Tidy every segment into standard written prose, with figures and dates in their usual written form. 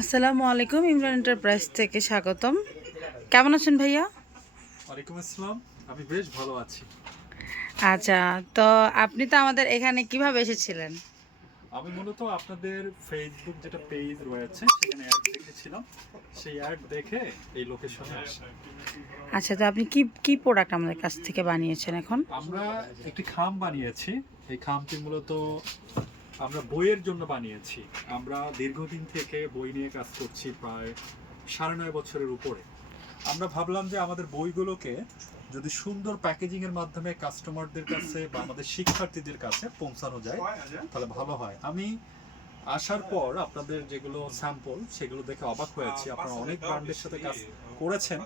আসসালামু আলাইকুম, ইমরান এন্টারপ্রাইজ থেকে স্বাগতম। কেমন আছেন ভাইয়া? ওয়ালাইকুম আসসালাম। আমি বেশ ভালো আছি। আচ্ছা, তো আপনি তো আমাদের এখানে কিভাবে এসেছিলেন? আমি মূলত আপনাদের ফেসবুক যেটা পেজ রয়েছে সেখানে অ্যাড দেখেছিলাম। সেই অ্যাড দেখে এই লোকেশনে আসা। আচ্ছা, তো আপনি কি কি প্রোডাক্ট আমাদের কাছ থেকে বানিয়েছেন এখন? আমরা একটি খাম বানিয়েছি। এই খামটি মূলত আমরা বইয়ের জন্য বানিয়েছি। আমরা দীর্ঘদিন থেকে বই নিয়ে কাজ করছি, প্রায় 9.5 বছরের উপরে। আমরা ভাবলাম যে আমাদের বইগুলোকে যদি সুন্দর প্যাকেজিং এর মাধ্যমে কাস্টমারদের কাছে বা আমাদের শিক্ষার্থীদের কাছে পৌঁছানো যায় তাহলে ভালো হয়। আমি আসার পর আপনাদের যেগুলো স্যাম্পল সেগুলো দেখে অবাক হয়েছি। আপনারা অনেক ব্র্যান্ডের সাথে কাজ করেছেন।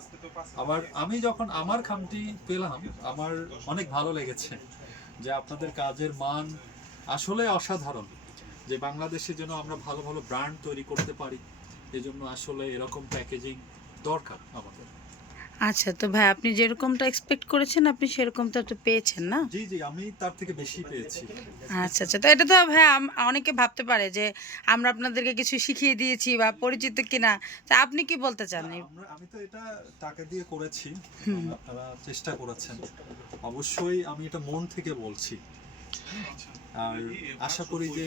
আবার আমি যখন আমার খামটি পেলাম আমার অনেক ভালো লেগেছে যে আপনাদের কাজের মান আসলে অসাধারণ। যে বাংলাদেশে যেন আমরা ভালো ভালো ব্র্যান্ড তৈরি করতে পারি, এজন্য আসলে এরকম প্যাকেজিং দরকার আমাদের। আচ্ছা, তো ভাই আপনি যেরকমটা এক্সপেক্ট করেছেন আপনি সেরকমটা তো পেয়েছেন না? জি জি, আমি তার থেকে বেশি পেয়েছি। আচ্ছা আচ্ছা, তো এটা তো ভাই অনেকে ভাবতে পারে যে আমরা আপনাদেরকে কিছু শিখিয়ে দিয়েছি বা পরিচিত কিনা। তা আপনি কি বলতে চান? আমি তো এটা টাকা দিয়ে করেছি, হুম। আপনারা চেষ্টা করেছেন। অবশ্যই আমি এটা মন থেকে বলছি। আর আশা করি যে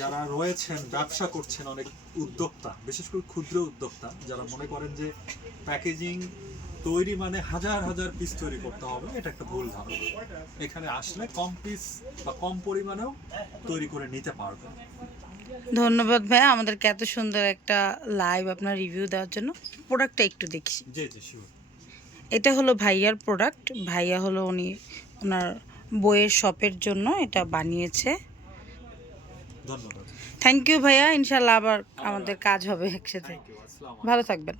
যারা রয়েছেন ব্যবসা করছেন, অনেক উদ্যোক্তা, বিশেষ করে ক্ষুদ্র উদ্যোক্তা যারা মনে করেন যে প্যাকেজিং তৈরি মানে হাজার হাজার পিস তৈরি করতে হবে, এটা একটা ভুল ধারণা। এখানে আসলে কম পিস বা কম পরিমাণেও তৈরি করে নিতে পারবেন। ধন্যবাদ ভাইয়া আমাদেরকে এত সুন্দর একটা লাইভ আপনার রিভিউ দেওয়ার জন্য। প্রোডাক্টটা একটু দেখি। জি জি, শিওর। এটা হলো ভাইয়ার প্রোডাক্ট। ভাইয়া হলো উনি ওনার বইয়ের শপের জন্য এটা বানিয়েছে। ধন্যবাদ। থ্যাংক ইউ ভাইয়া, ইনশাল্লাহ আবার আমাদের কাজ হবে একসাথে। Thank you. আসসালামু ভালো আলাইকুম। থাকবেন।